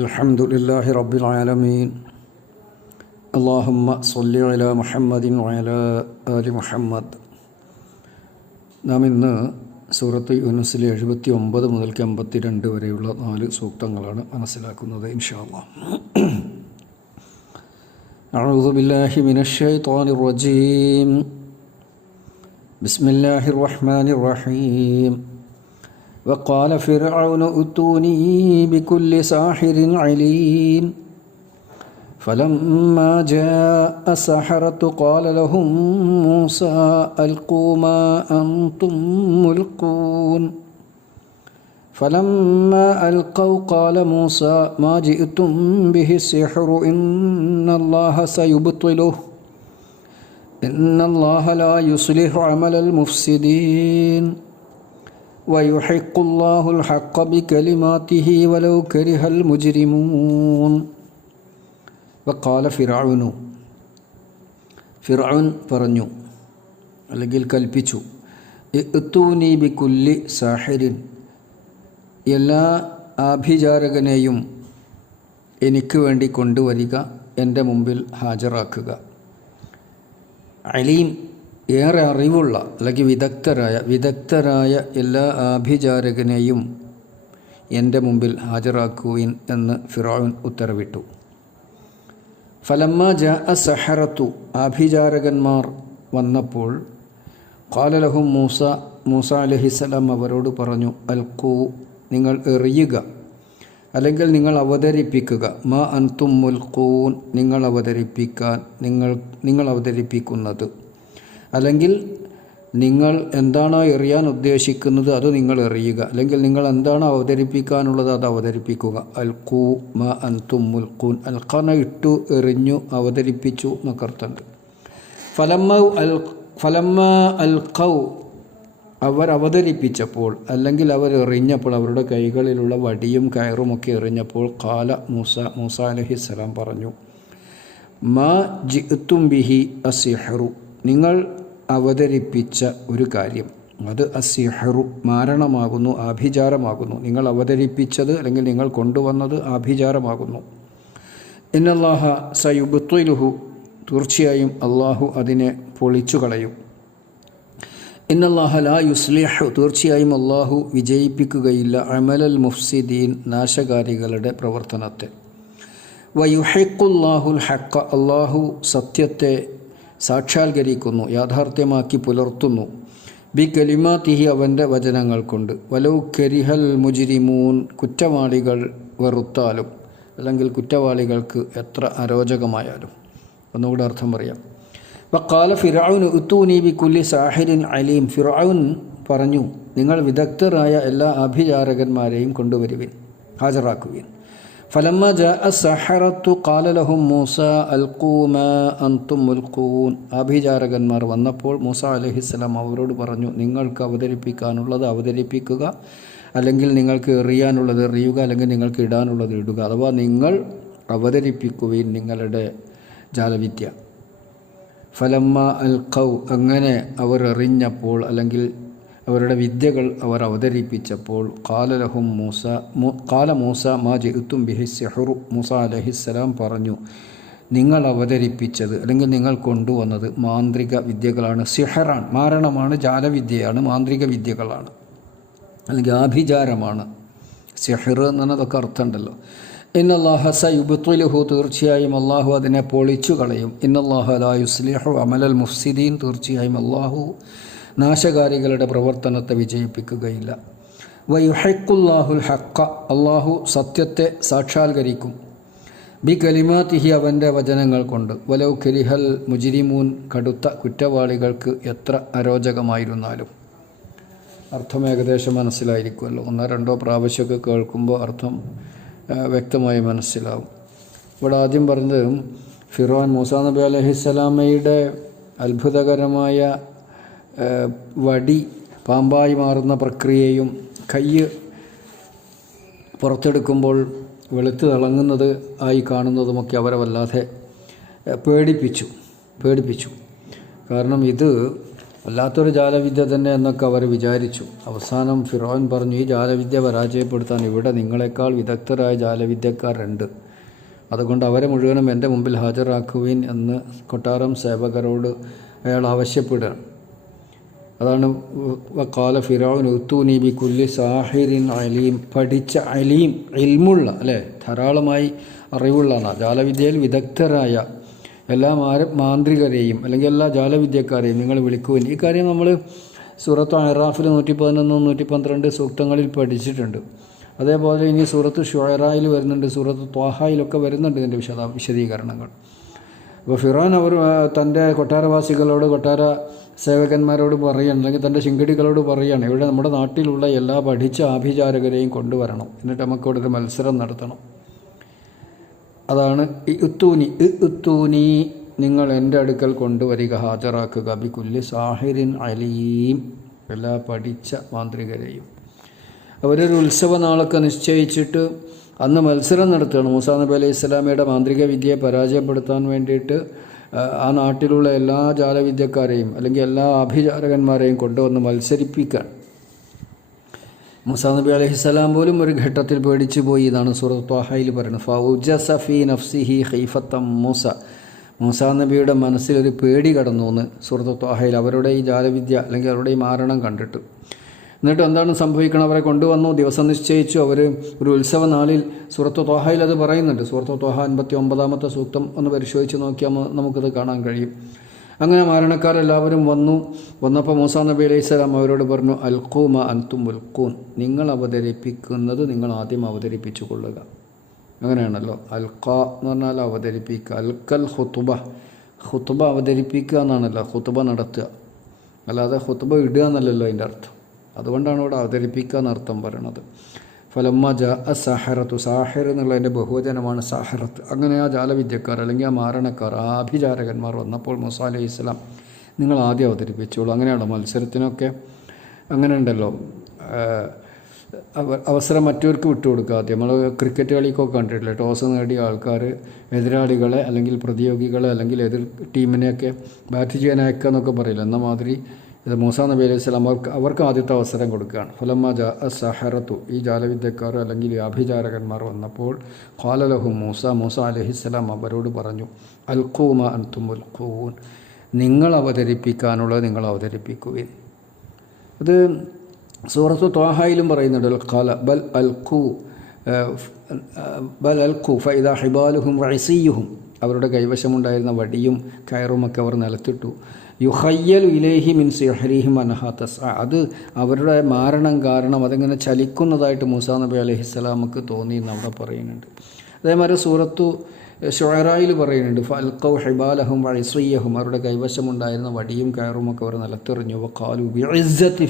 അൽഹംദുലില്ലാഹ് റബ്ബിൽ ആലമീൻ. അല്ലാഹുമ്മ സ്വല്ലി അലാ മുഹമ്മദിൻ വഅലാ ആലി മുഹമ്മദ്. നാം ഇന്ന് സൂറത്ത് യൂനുസിലെ 79 മുതൽ 82 വരെയുള്ള 4 സൂക്തങ്ങളാണ് മനസ്സിലാക്കുന്നത് ഇൻഷാ അല്ലാഹ്. അഊദു ബില്ലാഹി മിനശ് ശൈത്വാനിർ റജീം. ബിസ്മില്ലാഹിർ റഹ്മാനിർ റഹീം. وقال فرعون ائتوني بكل ساحر عليم فلما جاء السحرة قال لهم موسى ألقوا ما أنتم ملقون فلما ألقوا قال موسى ما جئتم به السحر إن الله سيبطله إن الله لا يصلح عمل المفسدين ويحق الله الحق بكلماته ولو كره المجرمون. وقال فرعون ഫിർഔൻ പറഞ്ഞു, അല്ലെങ്കിൽ കൽപ്പിച്ചു, ഇഅ്തൂനി ബികുല്ലി സാഹിരിൻ, എല്ലാ ആഭിചാരകനെയും എനിക്ക് വേണ്ടി കൊണ്ടുവരിക, എൻ്റെ മുമ്പിൽ ഹാജരാക്കുക. അലീം, ഏറെ അറിവുള്ള അല്ലെങ്കിൽ വിദഗ്ധരായ എല്ലാ ആഭിചാരകനെയും എൻ്റെ മുമ്പിൽ ഹാജരാക്കുവിൻ എന്ന് ഫിർഔൻ ഉത്തരവിട്ടു. ഫലമ്മ ജാഅ സഹറത്തു, ആഭിചാരകന്മാർ വന്നപ്പോൾ, ഖാല ലഹും മൂസ അലൈഹിസ്സലാം അവരോട് പറഞ്ഞു, അൽഖൂ, നിങ്ങൾ എറിയുക, അല്ലെങ്കിൽ നിങ്ങൾ അവതരിപ്പിക്കുക, മാ അൻതും മുൽഖൂൻ, നിങ്ങൾ അവതരിപ്പിക്കുന്നത്, അല്ലെങ്കിൽ നിങ്ങൾ എന്താണോ എറിയാൻ ഉദ്ദേശിക്കുന്നത് അത് നിങ്ങൾ എറിയുക, അല്ലെങ്കിൽ നിങ്ങൾ എന്താണോ അവതരിപ്പിക്കാനുള്ളത് അത് അവതരിപ്പിക്കുക. അൽഖൂ മാ അൻതും മുൽഖൂൻ, അൽഖന ഇട്ടു, എറിഞ്ഞു, അവതരിപ്പിച്ചു എന്നൊക്കെ അർത്ഥമുണ്ട്. ഫലമ്മ അൽഖൗ, അവർ അവതരിപ്പിച്ചപ്പോൾ, അല്ലെങ്കിൽ അവർ എറിഞ്ഞപ്പോൾ, അവരുടെ കൈകളിലുള്ള വടിയും കയറുമൊക്കെ എറിഞ്ഞപ്പോൾ, ഖാല മൂസ അലൈഹിസ്സലാം പറഞ്ഞു, മാ ജിഅ്തും ബിഹി അസ്സിഹ്റു, നിങ്ങൾ അവതരിപ്പിച്ച ഒരു കാര്യം, അത് അസ്സിഹ്റു, മാരണമാകുന്നു, ആഭിചാരമാകുന്നു. നിങ്ങൾ അവതരിപ്പിച്ചത് അല്ലെങ്കിൽ നിങ്ങൾ കൊണ്ടുവന്നത് ആഭിചാരമാകുന്നു. ഇന്നല്ലാഹ സയുബ്തിലുഹു, തീർച്ചയായും അള്ളാഹു അതിനെ പൊളിച്ചു കളയും. ഇന്നല്ലാഹ ലാ യുസ്ലിഹു, തീർച്ചയായും അള്ളാഹു വിജയിപ്പിക്കുകയില്ല, അമലൽ മുഫ്സിദീൻ, നാശകാരികളുടെ പ്രവർത്തനത്തെ. വയുഹിഖുല്ലാഹുൽ ഹഖ, അള്ളാഹു സത്യത്തെ സാക്ഷാത്കരിക്കുന്നു, യാഥാർത്ഥ്യമാക്കി പുലർത്തുന്നു, ബി കലിമാതിഹി, അവൻ്റെ വചനങ്ങൾ കൊണ്ട്. വലൗ കരിഹൽ മുജ്രിമൂൻ, കുറ്റവാളികൾ വെറുത്താലും, അല്ലെങ്കിൽ കുറ്റവാളികൾക്ക് എത്ര അരോചകമായാലും. ഒന്നുകൂടെ അർത്ഥം പറയാം. വഖാല ഫിർഔൻ ഉത്തൂനി ബികുല്ലി സാഹിരിൻ അലീം, ഫിർഔൻ പറഞ്ഞു, നിങ്ങൾ വിദഗ്ധരായ എല്ലാ ആഭിചാരകന്മാരെയും കൊണ്ടുവരുവിൻ, ഹാജരാക്കുവിൻ. ഫലമ്മ ജാഅ സഹറത്തു ഖാല ലഹും മൂസ അൽഖൂ മാ അൻതും മുൽഖൂൻ, ആഭിചാരകന്മാർ വന്നപ്പോൾ മൂസ അലൈഹിസ്സലാം അവരോട് പറഞ്ഞു, നിങ്ങൾക്ക് അവതരിപ്പിക്കാനുള്ളത് അവതരിപ്പിക്കുക, അല്ലെങ്കിൽ നിങ്ങൾക്ക് എറിയാനുള്ളത് എറിയുക, അല്ലെങ്കിൽ നിങ്ങൾക്ക് ഇടാനുള്ളത് ഇടുക, അഥവാ നിങ്ങൾ അവതരിപ്പിക്കുവിൻ നിങ്ങളുടെ ജാലവിദ്യ. ഫലമ്മ അൽഖൗ, അങ്ങനെ അവർ എറിഞ്ഞപ്പോൾ, അല്ലെങ്കിൽ അവരുടെ വിദ്യകൾ അവർ അവതരിപ്പിച്ചപ്പോൾ, ഖാല മൂസ മാ ജിഅ്തും ബിഹി സിഹ്റു, മൂസ അലൈഹിസ്സലാം പറഞ്ഞു, നിങ്ങൾ അവതരിപ്പിച്ചത് അല്ലെങ്കിൽ നിങ്ങൾ കൊണ്ടുവന്നത് മാന്ത്രിക വിദ്യകളാണ്, സിഹറാണ്, മാരണമാണ്, ജാലവിദ്യയാണ്, മാന്ത്രിക വിദ്യകളാണ്, അല്ലെങ്കിൽ ആഭിചാരമാണ്. സിഹർ എന്നതൊക്കെ അർത്ഥമുണ്ടല്ലോ. ഇന്നല്ലാഹ സയുബ്തിലുഹു, തീർച്ചയായും അള്ളാഹു അതിനെ പൊളിച്ചു കളയും. ഇന്നല്ലാഹ ലാ യുസ്ലിഹു അമലൽ മുഫ്സിദീൻ, തീർച്ചയായും അള്ളാഹു നാശകാരികളുടെ പ്രവർത്തനത്തെ വിജയിപ്പിക്കുകയില്ല. വയുഹിഖുല്ലാഹുൽ ഹഖ, അള്ളാഹു സത്യത്തെ സാക്ഷാത്കരിക്കും, ബി കലിമാതിഹി, അവൻ്റെ വചനങ്ങൾ കൊണ്ട്. വലൗ കരിഹൽ മുജ്രിമൂൻ, കടുത്ത കുറ്റവാളികൾക്ക് എത്ര അരോചകമായിരുന്നാലും. അർത്ഥം ഏകദേശം മനസ്സിലായിരിക്കുമല്ലോ. 1-2 പ്രാവശ്യമൊക്കെ കേൾക്കുമ്പോൾ അർത്ഥം വ്യക്തമായി മനസ്സിലാവും. ഇവിടെ ആദ്യം പറഞ്ഞത് ഫിർഔൻ മൂസാ നബി അലൈഹിസ്സലാമയുടെ അത്ഭുതകരമായ വടി പാമ്പായി മാറുന്ന പ്രക്രിയയും, കൈ പുറത്തെടുക്കുമ്പോൾ വെളുത്ത് തിളങ്ങുന്നത് ആയി കാണുന്നതുമൊക്കെ അവരെ വല്ലാതെ പേടിപ്പിച്ചു. കാരണം ഇത് വല്ലാത്തൊരു ജാലവിദ്യ തന്നെ എന്നൊക്കെ അവർ വിചാരിച്ചു. അവസാനം ഫിറോൻ പറഞ്ഞു, ഈ ജാലവിദ്യ പരാജയപ്പെടുത്താൻ ഇവിടെ നിങ്ങളെക്കാൾ വിദഗ്ധരായ ജാലവിദ്യക്കാരുണ്ട്, അതുകൊണ്ട് അവരെ മുഴുവനും എൻ്റെ മുമ്പിൽ ഹാജരാക്കുവിൻ എന്ന് കൊട്ടാരം സേവകരോട് അയാൾ ആവശ്യപ്പെടുകയാണ്. അതാണ് വഖാല ഫിറഔൻ ഉത്തൂനി ബി കുല്ലി സാഹിറിൻ അലീം. പഠിച്ച അലീം, ഇൽമുള്ള, അല്ലേ, ധാരാളമായി അറിവുള്ള, ജാലവിദ്യയിൽ വിദഗ്ധരായ എല്ലാ മാന്ത്രികരെയും അല്ലെങ്കിൽ എല്ലാ ജാലവിദ്യക്കാരെയും നിങ്ങൾ വിളിക്കുവിൻ. ഈ കാര്യം നമ്മൾ സൂറത്ത് അറാഫിൽ 111, 112 സൂക്തങ്ങളിൽ പഠിച്ചിട്ടുണ്ട്. അതേപോലെ ഇനി സൂറത്ത് ഷുഅറായിൽ വരുന്നുണ്ട്, സൂറത്ത് ത്വാഹയിലൊക്കെ വരുന്നുണ്ട് ഇതിൻ്റെ വിശദീകരണങ്ങൾ. അപ്പോൾ ഫിറോൻ തൻ്റെ കൊട്ടാരവാസികളോട്, കൊട്ടാര സേവകന്മാരോട് പറയുകയാണ്, അല്ലെങ്കിൽ തൻ്റെ ശിങ്കടികളോട് പറയുകയാണ്, ഇവിടെ നമ്മുടെ നാട്ടിലുള്ള എല്ലാ പഠിച്ച ആഭിചാരകരെയും കൊണ്ടുവരണം, എന്നിട്ട് നമുക്കിവിടെ ഒരു മത്സരം നടത്തണം. അതാണ് ഇത്തൂനി, നിങ്ങൾ എൻ്റെ അടുക്കൽ കൊണ്ടുവരിക, ഹാജരാക്കുക, ബികുല്ലി സാഹിറിൻ അലീം, എല്ലാ പഠിച്ച മാന്ത്രികരെയും. അവരൊരു ഉത്സവ നാളൊക്കെ നിശ്ചയിച്ചിട്ട് അന്ന് മത്സരം നടത്തുകയാണ്. മൂസാ നബി അലൈഹി സ്വലാമയുടെ മാന്ത്രിക വിദ്യയെ പരാജയപ്പെടുത്താൻ വേണ്ടിയിട്ട് ആ നാട്ടിലുള്ള എല്ലാ ജാലവിദ്യക്കാരെയും അല്ലെങ്കിൽ എല്ലാ അഭിചാരകന്മാരെയും കൊണ്ടുവന്ന് മത്സരിപ്പിക്കാൻ. മൂസാ നബി അലൈഹിസ്സലാം പോലും ഒരു ഘട്ടത്തിൽ പേടിച്ചു പോയി. ഇതാണ് സൂറത്ത് ത്വാഹയിൽ പറയുന്നത്, ഫൗജസ ഫീ നഫ്സിഹി ഖൈഫത്തം മൂസ. മൂസാ നബിയുടെ മനസ്സിലൊരു പേടി കടന്നു എന്ന് സൂറത്ത് ത്വാഹയിൽ, അവരുടെ ഈ ജാലവിദ്യ അല്ലെങ്കിൽ അവരുടെ ഈ മാരണം കണ്ടിട്ട്. എന്നിട്ട് എന്താണ് സംഭവിക്കണം? അവരെ കൊണ്ടുവന്നു, ദിവസം നിശ്ചയിച്ചു. അവർ ഒരു ഉത്സവ നാളിൽ, സൂറത്ത് ത്വാഹയിൽ അത് പറയുന്നുണ്ട്. സൂറത്ത് ത്വാഹ 59-ാമത്തെ സൂക്തം ഒന്ന് പരിശോധിച്ച് നോക്കിയാൽ നമുക്കത് കാണാൻ കഴിയും. അങ്ങനെ മാരണക്കാരെല്ലാവരും വന്നപ്പോൾ മൂസാ നബി അലൈഹി സ്വലാം അവരോട് പറഞ്ഞു, അൽഖൂ മാ അൻതും മുൽഖൂൻ, നിങ്ങൾ അവതരിപ്പിക്കുന്നത് നിങ്ങൾ ആദ്യം അവതരിപ്പിച്ചു കൊള്ളുക. അങ്ങനെയാണല്ലോ, അൽഖ എന്ന് പറഞ്ഞാൽ അവതരിപ്പിക്കുക. അൽക്കൽ ഖുതുബ അവതരിപ്പിക്കുക എന്നാണല്ലോ, ഖുതുബ നടത്തുക, അല്ലാതെ ഖുതുബ ഇടുക എന്നല്ലല്ലോ അതിൻ്റെ അർത്ഥം. അതുകൊണ്ടാണ് ഇവിടെ അവതരിപ്പിക്കുക എന്നർത്ഥം പറയണത്. ഫലമ്മ ജാഅ സഹറത്തു, സാഹിർ എന്നുള്ളതിൻ്റെ ബഹുവചനമാണ് സാഹിറത്ത്. അങ്ങനെ ആ ജാലവിദ്യക്കാർ അല്ലെങ്കിൽ ആ മാരണക്കാർ, ആ അഭിചാരകന്മാർ വന്നപ്പോൾ മൂസാ അലൈഹി സ്വലാം, നിങ്ങൾ ആദ്യം അവതരിപ്പിച്ചോളൂ. അങ്ങനെയാണോ മത്സരത്തിനൊക്കെ? അങ്ങനെ ഉണ്ടല്ലോ, അവസരം മറ്റവർക്ക് വിട്ടുകൊടുക്കുക. ആദ്യം നമ്മൾ ക്രിക്കറ്റ് കളിക്കൊക്കെ കണ്ടിട്ടില്ലേ, ടോസ് നേടിയ ആൾക്കാർ എതിരാളികളെ അല്ലെങ്കിൽ പ്രതിയോഗികളെ അല്ലെങ്കിൽ എതിർ ടീമിനെയൊക്കെ ബാറ്റ് ചെയ്യാൻ അയക്കുക എന്നൊക്കെ പറയില്ല. എന്ന മാതിരി ഇത് മൂസാ നബി അലൈഹി സ്വലാം അവർക്ക് ആദ്യത്തെ അവസരം കൊടുക്കുകയാണ്. ഫലമ്മ ജാഅ സഹറത്തു, ഈ ജാലവിദ്യക്കാർ അല്ലെങ്കിൽ ഈ അഭിചാരകന്മാർ വന്നപ്പോൾ, ഖാല ലഹും മൂസ അലൈഹിസ്സലാം അവരോട് പറഞ്ഞു, അൽഖൂ മാ അൻതും മുൽഖൂൻ, നിങ്ങൾ അവതരിപ്പിക്കാനുള്ളത് നിങ്ങൾ അവതരിപ്പിക്കുകയും. ഇത് സൂറത്ത് ത്വാഹയിലും പറയുന്നുണ്ട്, ഖാല ബൽ അൽഖൂ ഫഇദാ ഹിബാലുഹും വഇസിയ്യുഹും, അവരുടെ കൈവശമുണ്ടായിരുന്ന വടിയും കയറുമൊക്കെ അവർ നിലത്തിട്ടു. യുഹയ്യലു ഇലൈഹി മിൻ സിഹ്രിഹിം അൻഹാ തസ്അ, അത് അവരുടെ മാരണം കാരണം അതിങ്ങനെ ചലിക്കുന്നതായിട്ട് മൂസാ നബി അലൈഹിസ്സലാമക്ക് തോന്നി എന്ന് അവിടെ പറയുന്നുണ്ട്. അതേമാതിരി സൂറത്തു ഷുഅറായിൽ പറയുന്നുണ്ട്, ഫഅൽഖൗ ഹിബാലഹും വഇസിയ്യഹും, അവരുടെ കൈവശമുണ്ടായിരുന്ന വടിയും കയറുമൊക്കെ അവർ നിലത്തെറിഞ്ഞു. വഖാലു ബിഇസ്സത്തി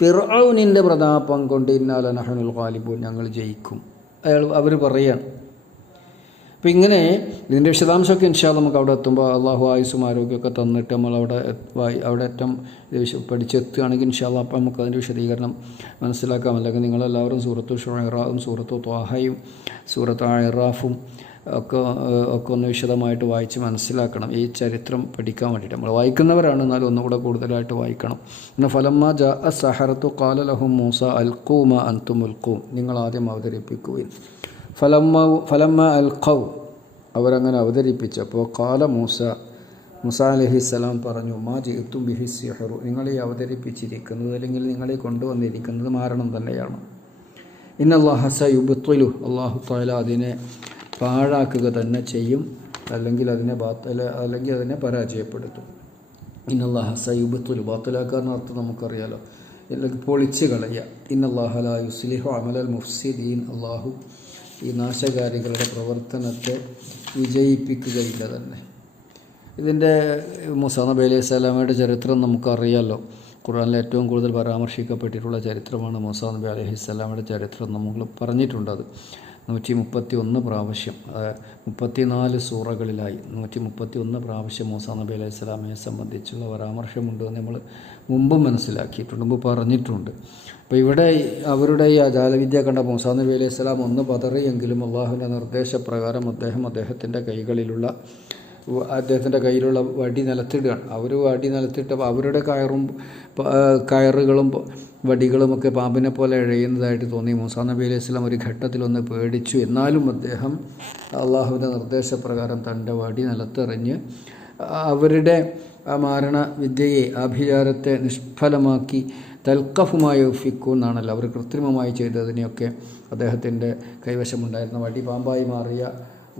ഫിർഔനിൻ്റെ പ്രതാപം കൊണ്ട് ഇന്നാ ലനഹ്നുൽ ഗാലിബൂൻ, ഞങ്ങൾ ജയിക്കും, അവർ പറയാണ്. അപ്പോൾ ഇങ്ങനെ ഇതിൻ്റെ വിശദാംശമൊക്കെ ഇൻഷാ അല്ലാഹ് നമുക്ക് അവിടെ എത്തുമ്പോൾ അള്ളാഹു ആയുസ്സും ആരോഗ്യമൊക്കെ തന്നിട്ട് നമ്മൾ അവിടെ ഏറ്റവും പഠിച്ചെത്തുകയാണെങ്കിൽ ഇൻഷാ അല്ലാഹ് അപ്പോൾ നമുക്ക് അതിൻ്റെ വിശദീകരണം മനസ്സിലാക്കാം. അല്ലെങ്കിൽ നിങ്ങളെല്ലാവരും സൂറത്തു ഷുഅറാവും സൂറത്തു ത്വാഹയും സൂറത്ത് അറാഫും ഒക്കെ ഒന്ന് വിശദമായിട്ട് വായിച്ച് മനസ്സിലാക്കണം. ഈ ചരിത്രം പഠിക്കാൻ വേണ്ടിയിട്ട് നമ്മൾ വായിക്കുന്നവരാണ്, എന്നാലും ഒന്നുകൂടെ കൂടുതലായിട്ട് വായിക്കണം. പിന്നെ ഫലമ്മ ജാഅ സഹറത്തു ഖാല ലഹും മൂസ അൽഖൂ മാ അൻതും മുൽഖൂൻ, നിങ്ങൾ ആദ്യം അവതരിപ്പിക്കുകയും. ഫലമ്മ അൽഖൗ, അവരങ്ങനെ അവതരിപ്പിച്ചപ്പോൾ ഖാല മൂസ അലൈഹിസ്സലാം പറഞ്ഞു, മാ ജിഅ്തും ബിഹി സിഹ്റു, നിങ്ങൾ ഈ അവതരിപ്പിച്ചിരിക്കുന്നത് അല്ലെങ്കിൽ നിങ്ങളെ കൊണ്ടുവന്നിരിക്കുന്നത് മാരണം തന്നെയാണ്. ഇന്നല്ലാഹ സയുബ്തിലു, അല്ലാഹു തആല അതിനെ പാഴാക്കുക തന്നെ ചെയ്യും, അല്ലെങ്കിൽ അതിനെ പരാജയപ്പെടുത്തും. ഇന്നല്ലാഹ സയുബ്തിലു, ബാത്തിലാക്കാന്ന് അർത്ഥം നമുക്കറിയാലോ, അല്ലെങ്കിൽ പൊളിച്ച് കളയുക. ഇന്നല്ലാഹ ലാ യുസ്ലിഹു അമലൽ മുഫ്സിദീൻ, അല്ലാഹു ഈ നാശകാരികളുടെ പ്രവർത്തനത്തെ വിജയിപ്പിക്കുകയില്ല തന്നെ. ഇതിൻ്റെ മൂസാ നബി അലൈഹി സ്വലാമയുടെ ചരിത്രം നമുക്കറിയാമല്ലോ. ഖുർആനിൽ ഏറ്റവും കൂടുതൽ പരാമർശിക്കപ്പെട്ടിട്ടുള്ള ചരിത്രമാണ് മൂസാ നബി അലൈഹി സ്വലാമയുടെ ചരിത്രം. നമ്മൾ പറഞ്ഞിട്ടുണ്ട്, അത് 131 പ്രാവശ്യം, 34 സൂറകളിലായി 131 പ്രാവശ്യം മൂസാ നബി അലൈഹി സ്വലാമയെ സംബന്ധിച്ചുള്ള പരാമർശമുണ്ട് എന്ന് നമ്മൾ മുമ്പും മനസ്സിലാക്കിയിട്ടുണ്ട്, മുമ്പ് പറഞ്ഞിട്ടുണ്ട്. അപ്പോൾ ഇവിടെ അവരുടെ ഈ ജാലവിദ്യ കണ്ട മൂസാ നബി അലൈഹി സ്വലാം ഒന്ന് പതറിയെങ്കിലും അള്ളാഹുവിൻ്റെ നിർദ്ദേശപ്രകാരം അദ്ദേഹത്തിൻ്റെ കൈകളിലുള്ള അദ്ദേഹത്തിൻ്റെ കയ്യിലുള്ള വടി നിലത്തിടുകയാണ്. അവർ വടി നിലത്തിട്ടപ്പോൾ അവരുടെ കയറുകളും വടികളുമൊക്കെ പാമ്പിനെ പോലെ ഇഴയുന്നതായിട്ട് തോന്നി. മൂസാ നബി അലൈഹി സ്വലാം ഒരു ഘട്ടത്തിലൊന്ന് പേടിച്ചു. എന്നാലും അദ്ദേഹം അള്ളാഹുവിൻ്റെ നിർദ്ദേശപ്രകാരം തൻ്റെ വടി നിലത്തെറിഞ്ഞ് അവരുടെ ആ മാരണ വിദ്യയെ, ആഭിചാരത്തെ നിഷ്ഫലമാക്കി തൽക്കഫുമായി ഒഫിക്കും എന്നാണല്ലോ അവർ കൃത്രിമമായി ചെയ്തതിനെയൊക്കെ അദ്ദേഹത്തിൻ്റെ കൈവശമുണ്ടായിരുന്ന വടി പാമ്പായി മാറിയ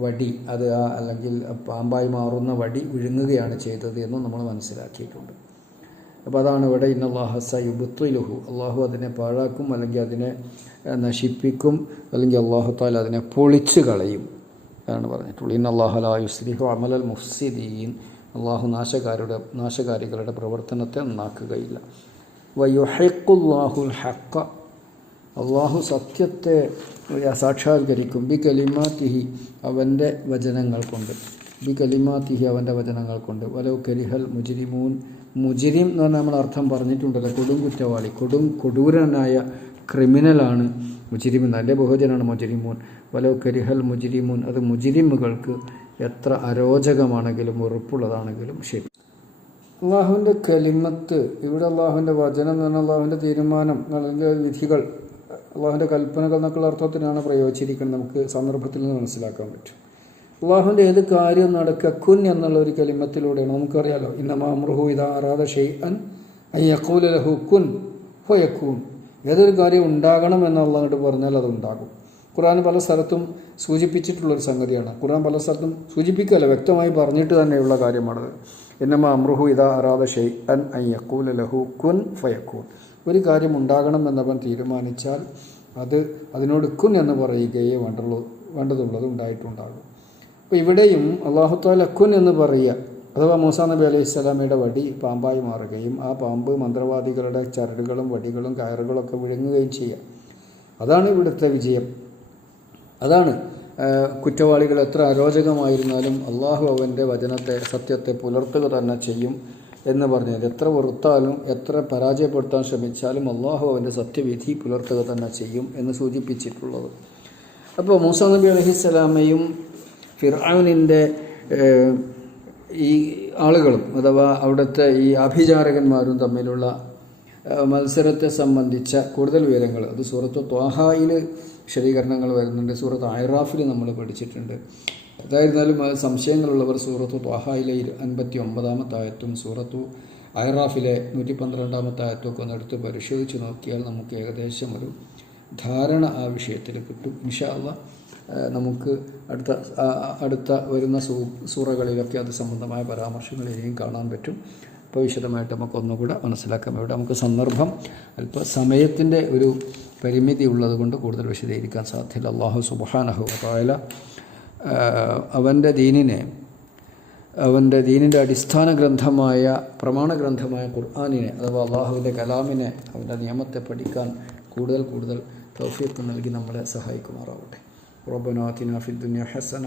വടി അത് അല്ലെങ്കിൽ പാമ്പായി മാറുന്ന വടി വിഴുങ്ങുകയാണ് ചെയ്തത് എന്നും നമ്മൾ മനസ്സിലാക്കിയിട്ടുണ്ട്. അപ്പോൾ അതാണ് ഇവിടെ ഇന്നല്ലാഹ സയുബ്തിലുഹു, അള്ളാഹു അതിനെ പാഴാക്കും, അല്ലെങ്കിൽ അതിനെ നശിപ്പിക്കും, അല്ലെങ്കിൽ അള്ളാഹു തആല അതിനെ പൊളിച്ചു കളയും എന്നാണ് പറഞ്ഞിട്ടുള്ളത്. ഇന്നല്ലാഹ ലാ യുസ്ലിഹു അമലൽ മുഫ്സിദീൻ, അള്ളാഹു നാശകാരികളുടെ പ്രവർത്തനത്തെ നന്നാക്കുകയില്ല. വയുഹിഖുല്ലാഹുൽ ഹഖ, അള്ളാഹു സത്യത്തെ സാക്ഷാത്കരിക്കും. ബി കലിമാതിഹി, അവൻ്റെ വചനങ്ങൾ കൊണ്ട്. ബി കലിമാതിഹി, അവൻ്റെ വചനങ്ങൾ കൊണ്ട്. വലൗ കരിഹൽ മുജ്രിമൂൻ, മുജ്രിം എന്ന് പറഞ്ഞാൽ നമ്മൾ അർത്ഥം പറഞ്ഞിട്ടുണ്ടല്ലോ, കൊടും കുറ്റവാളി, കൊടൂരനായ ക്രിമിനലാണ് മുജ്രിം, നല്ല ബഹുജനാണ് മുജ്രിമൂൻ. വലൗ കരിഹൽ മുജ്രിമൂൻ, അത് മുജ്രിമുകൾക്ക് എത്ര അരോചകമാണെങ്കിലും വെറുപ്പുള്ളതാണെങ്കിലും ശരി. അള്ളാഹുവിൻ്റെ കലിമത്ത്, ഇവിടെ അള്ളാഹുവിൻ്റെ വചനം എന്ന് പറഞ്ഞാൽ അള്ളാഹുവിൻ്റെ തീരുമാനം അല്ലെങ്കിൽ വിധികൾ, അള്ളാഹുവിൻ്റെ കൽപ്പനകൾ എന്നൊക്കെയുള്ള അർത്ഥത്തിനാണ് പ്രയോഗിച്ചിരിക്കുന്നത്. നമുക്ക് സന്ദർഭത്തിൽ നിന്ന് മനസ്സിലാക്കാൻ പറ്റും. അള്ളാഹുവിൻ്റെ ഏത് കാര്യം നടക്കുക കുൻ എന്നുള്ള ഒരു കലിമത്തിലൂടെയാണ്. നമുക്കറിയാലോ, ഇന്നമാ അംറുഹു ഇദാ അറാദ ഷൈഅൻ അൻ യഖൂല ലഹു കുൻ ഫയകൂൻ. ഏതൊരു കാര്യം ഉണ്ടാകണം എന്ന് അള്ളാഹു പറഞ്ഞാൽ അതുണ്ടാകും. ഖുർആൻ പല സ്ഥലത്തും സൂചിപ്പിച്ചിട്ടുള്ളൊരു സംഗതിയാണ്. ഖുർആൻ പല സ്ഥലത്തും സൂചിപ്പിക്കുകയല്ല, വ്യക്തമായി പറഞ്ഞിട്ട് തന്നെയുള്ള കാര്യമാണത്. ഇന്നമാ അംറുഹു ഇദാ അറാദ ഷൈഅൻ അൻ യഖൂല ലഹു കുൻ ഫയകൂൻ. ഒരു കാര്യം ഉണ്ടാകണം എന്നവൻ തീരുമാനിച്ചാൽ അതിനോട് കുൻ എന്ന് പറയുകയേ വേണ്ടതുള്ളത് ഉണ്ടായിട്ടുണ്ടാകും. അപ്പോൾ ഇവിടെയും അല്ലാഹു തആല കുൻ എന്ന് പറയുക, അഥവാ മൂസാ നബി അലൈഹി സ്വലാമയുടെ വടി പാമ്പായി മാറുകയും ആ പാമ്പ് മന്ത്രവാദികളുടെ ചരടുകളും വടികളും കയറുകളൊക്കെ വിഴുങ്ങുകയും ചെയ്യുക. അതാണ് ഇവിടുത്തെ വിജയം. അതാണ് കുറ്റവാളികൾ എത്ര അരോചകമായിരുന്നാലും അള്ളാഹു അവൻ്റെ വചനത്തെ, സത്യത്തെ പുലർത്തുക തന്നെ ചെയ്യും എന്ന് പറഞ്ഞത്. എത്ര വെറുത്താലും എത്ര പരാജയപ്പെടുത്താൻ ശ്രമിച്ചാലും അള്ളാഹു അവൻ്റെ സത്യവിധി പുലർത്തുക തന്നെ ചെയ്യും എന്ന് സൂചിപ്പിച്ചിട്ടുള്ളത്. അപ്പോൾ മൂസാ നബി അലൈഹിസ്സലാമയും ഫിർഔനിൻ്റെ ഈ ആളുകളും അഥവാ അവിടുത്തെ ഈ ആഭിചാരകന്മാരും തമ്മിലുള്ള മത്സരത്തെ സംബന്ധിച്ച കൂടുതൽ വിവരങ്ങൾ അത് സൂറത്ത് ത്വാഹയിൽ വിശദീകരണങ്ങൾ വരുന്നുണ്ട്. സൂറത്ത് അഅറാഫിൽ നമ്മൾ പഠിച്ചിട്ടുണ്ട്. ഏതായിരുന്നാലും സംശയങ്ങളുള്ളവർ സൂറത്തു ത്വാഹയിലെ 59-ാമത്തെ ആയത്തും സൂറത്തു അഅറാഫിലെ 112-ാമത്തെ ആയത്തും ഒക്കെ ഒന്ന് എടുത്ത് പരിശോധിച്ച് നോക്കിയാൽ നമുക്ക് ഏകദേശം ഒരു ധാരണ ആ വിഷയത്തിൽ കിട്ടും. ഇൻഷാ അല്ലാഹ് നമുക്ക് അടുത്ത വരുന്ന സൂറകളിലൊക്കെ അത് സംബന്ധമായ പരാമർശങ്ങൾ ഇനിയും കാണാൻ പറ്റും. അപ്പോൾ വിശദമായിട്ട് നമുക്ക് ഒന്നുകൂടെ മനസ്സിലാക്കാം. ഇവിടെ നമുക്ക് സന്ദർഭം സമയത്തിൻ്റെ ഒരു പരിമിതി ഉള്ളത് കൊണ്ട് കൂടുതൽ വിശദീകരിക്കാൻ സാധ്യത. അല്ലാഹു സുബ്ഹാനഹു വ തആല അവൻ്റെ ദീനിൻ്റെ അടിസ്ഥാന ഗ്രന്ഥമായ പ്രമാണ ഗ്രന്ഥമായ ഖുർആനിനെ അഥവാ അള്ളാഹുവിൻ്റെ കലാമിനെ, അവൻ്റെ നിയമത്തെ പഠിക്കാൻ കൂടുതൽ തൗഫീഖ് നൽകി നമ്മളെ സഹായിക്കുമാറാവട്ടെ. റബ്ബനാ ആതിനാ ഫിദ്ദുനിയ ഹസന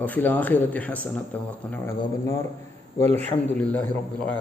വഫിൽ ആഖിറതി ഹസനത വഖിനാ അദാബന്നാർ വൽഹംദുലില്ലാഹി റബ്ബിൽ ആലമീൻ.